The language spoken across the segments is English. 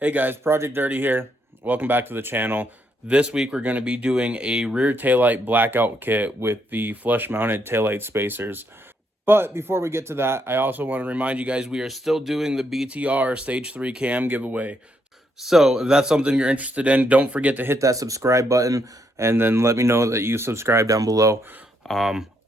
Hey guys, Project Dirty here. Welcome back to the channel. This week we're going to be doing a rear taillight blackout kit with the flush mounted taillight spacers. But before we get to that, I also want to remind you guys we are still doing the BTR Stage 3 cam giveaway. So if that's something you're interested in, don't forget to hit that subscribe button and then let me know that you subscribe down below.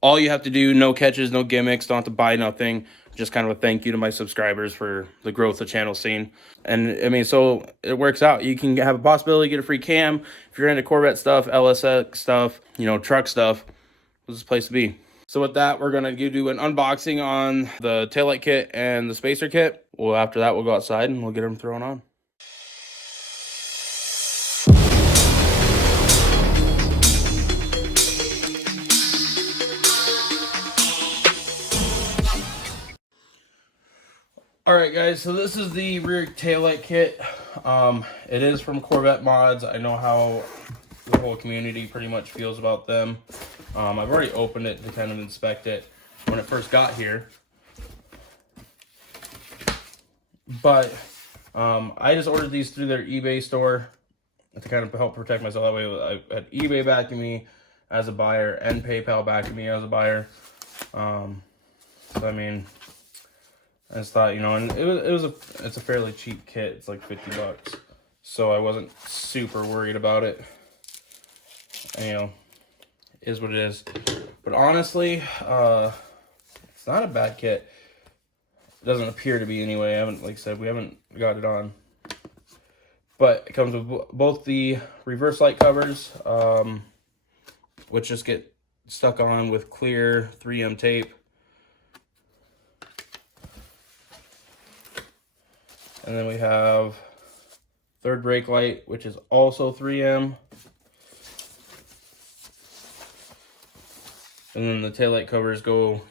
All you have to do, no catches, no gimmicks, don't have to buy nothing. Just kind of a thank you to my subscribers for the growth the channel scene. And I mean, so it works out. You can have a possibility to get a free cam. If you're into Corvette stuff, LSX stuff, truck stuff, this is the place to be. So with that, we're going to do an unboxing on the taillight kit and the spacer kit. Well, after that, we'll go outside and we'll get them thrown on. Alright guys, so this is the rear taillight kit. It is from Corvette Mods. I know how the whole community pretty much feels about them. I've already opened it to kind of inspect it when it first got here. But I just ordered these through their eBay store to kind of help protect myself. That way I had eBay backing me as a buyer and PayPal backing me as a buyer. So I mean, I just thought, and it's a fairly cheap kit. It's like 50 bucks. So I wasn't super worried about it. And, is what it is. But honestly, it's not a bad kit. It doesn't appear to be anyway. I haven't, like I said, we haven't got it on. But it comes with both the reverse light covers, which just get stuck on with clear 3M tape. And then we have third brake light, which is also 3M. And then the taillight covers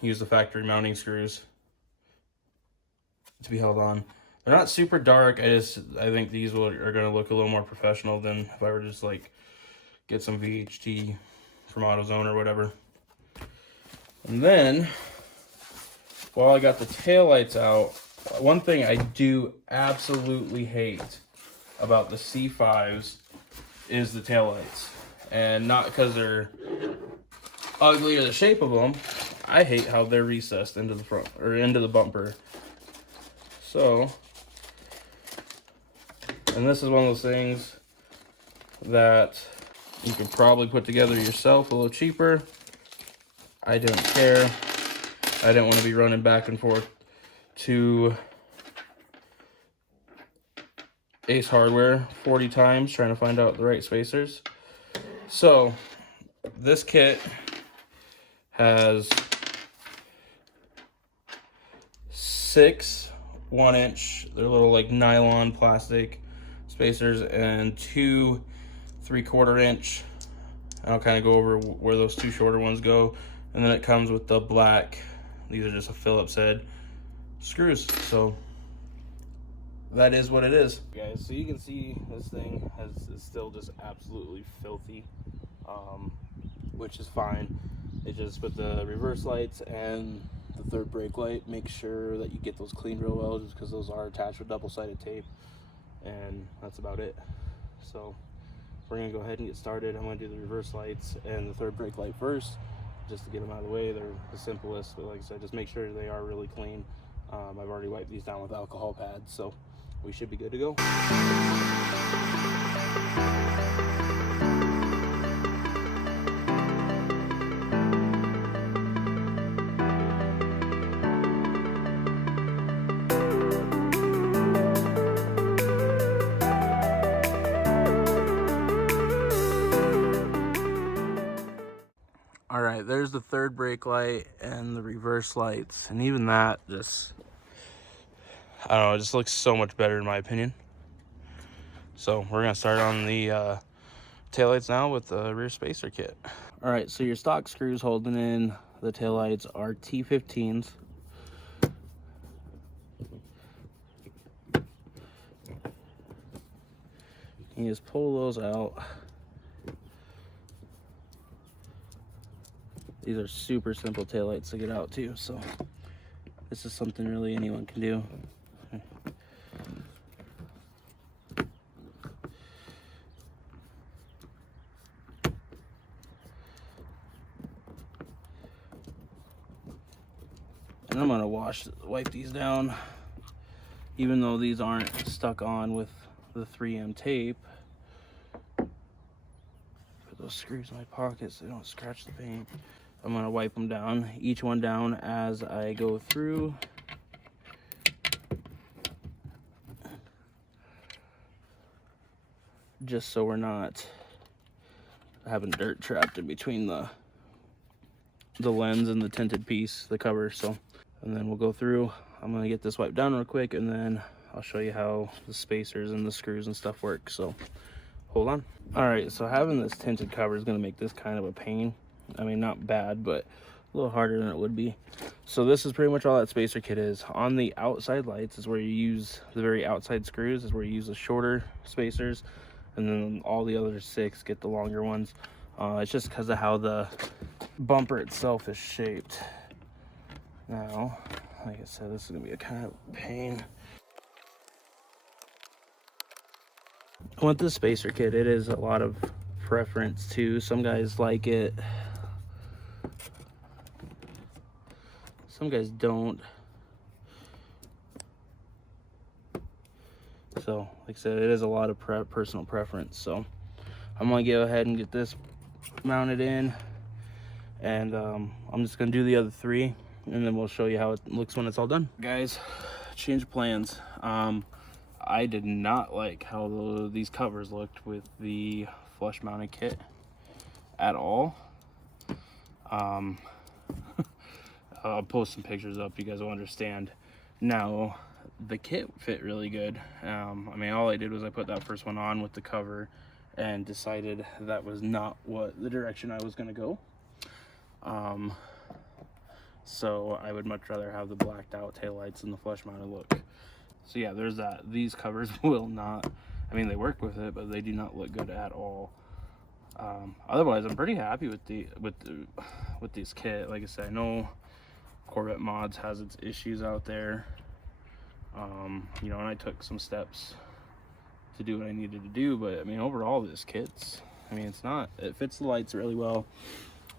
use the factory mounting screws to be held on. They're not super dark. I think these are going to look a little more professional than if I were just like get some VHT from AutoZone or whatever. And then while I got the taillights out, one thing I do absolutely hate about the C5s is the taillights. And not because they're ugly or the shape of them. I hate how they're recessed into the front or into the bumper. So, and this is one of those things that you could probably put together yourself a little cheaper. I don't care. I didn't want to be running back and forth to Ace Hardware 40 times trying to find out the right spacers. So this kit has 6 1-inch, they're little like nylon plastic spacers, and 2 3/4-inch. I'll kind of go over where those 2 shorter ones go. And then it comes with the black, these are just a Phillips head screws. So that is what it is, guys. So you can see this thing is still just absolutely filthy, which is fine. It's just with the reverse lights and the third brake light, make sure that you get those cleaned real well, just because those are attached with double-sided tape, and that's about it. So we're gonna go ahead and get started. I'm gonna do the reverse lights and the third brake light first, just to get them out of the way. They're the simplest, but like I said, just make sure they are really clean. I've already wiped these down with alcohol pads, so we should be good to go. All right, there's the third brake light and the reverse lights, and even that just, I don't know, it just looks so much better in my opinion. So we're gonna start on the taillights now with the rear spacer kit. All right, so your stock screws holding in the taillights are T15s. You just pull those out. These are super simple taillights to get out too, so this is something really anyone can do. And I'm gonna wipe these down, even though these aren't stuck on with the 3M tape. Put those screws in my pocket so they don't scratch the paint. I'm gonna wipe them down, each one down as I go through. Just so we're not having dirt trapped in between the lens and the tinted piece, the cover. So, and then we'll go through. I'm gonna get this wiped down real quick, and then I'll show you how the spacers and the screws and stuff work. So hold on. All right, so having this tinted cover is gonna make this kind of a pain. I mean, not bad, but a little harder than it would be. So this is pretty much all that spacer kit is. On the outside lights is where you use the very outside screws, is where you use the shorter spacers, and then all the other 6 get the longer ones. It's just because of how the bumper itself is shaped. Now, like I said, this is gonna be a kind of pain. With the spacer kit, it is a lot of preference too. Some guys like it, some guys don't. So, like I said, it is a lot of personal preference. So, I'm gonna go ahead and get this mounted in, and I'm just gonna do the other 3, and then we'll show you how it looks when it's all done. Guys, change of plans. I did not like how these covers looked with the flush mounted kit at all. I'll post some pictures up, you guys will understand. Now, the kit fit really good. I mean, all I did was I put that first one on with the cover and decided that was not what the direction I was gonna go. So I would much rather have the blacked out taillights and the flush mounted look. So yeah, there's that. These covers will not, I mean, they work with it, but they do not look good at all. Otherwise, I'm pretty happy with this kit. Like I said, I know Corvette Mods has its issues out there. You know, and I took some steps to do what I needed to do, but I mean, overall, this kit's, I mean, it fits the lights really well.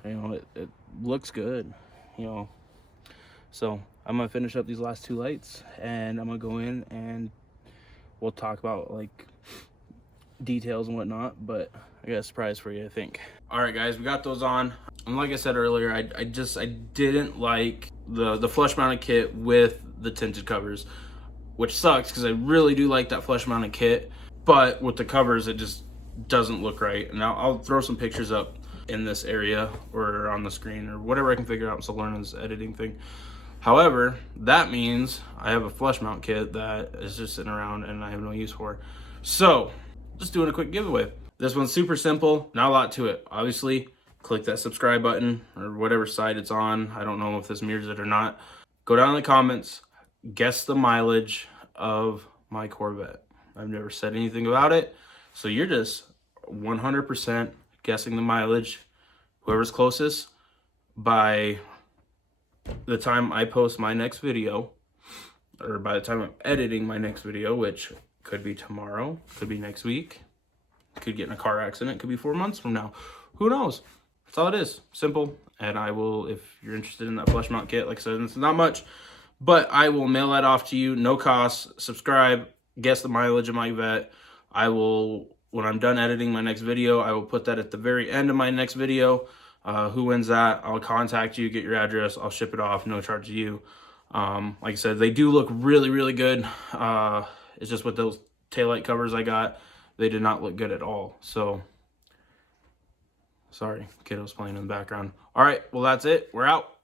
You know, it looks good, you know. So I'm gonna finish up these last 2 lights, and I'm gonna go in and we'll talk about like details and whatnot, but I got a surprise for you, I think. All right, guys, we got those on. And like I said earlier, I didn't like the flush mounted kit with the tinted covers, which sucks because I really do like that flush mounted kit, but with the covers, it just doesn't look right. And I'll throw some pictures up in this area or on the screen or whatever I can figure out. I'm still learning this editing thing. However, that means I have a flush mount kit that is just sitting around and I have no use for. So, just doing a quick giveaway. This one's super simple, not a lot to it. Obviously, click that subscribe button or whatever side it's on. I don't know if this mirrors it or not. Go down in the comments, guess the mileage of my Corvette. I've never said anything about it, so you're just 100% guessing the mileage. Whoever's closest, by the time I post my next video, or by the time I'm editing my next video, which could be tomorrow, could be next week, could get in a car accident, could be 4 months from now, who knows? That's all it is, simple. And I will, if you're interested in that flush mount kit, like I said, it's not much, but I will mail that off to you, no cost. Subscribe, guess the mileage of my vet. I will, when I'm done editing my next video, I will put that at the very end of my next video. Who wins that, I'll contact you, get your address, I'll ship it off, no charge to you. Like I said, they do look really, really good. It's just with those taillight covers I got, they did not look good at all. So, sorry, kiddo's playing in the background. All right, well, that's it. We're out.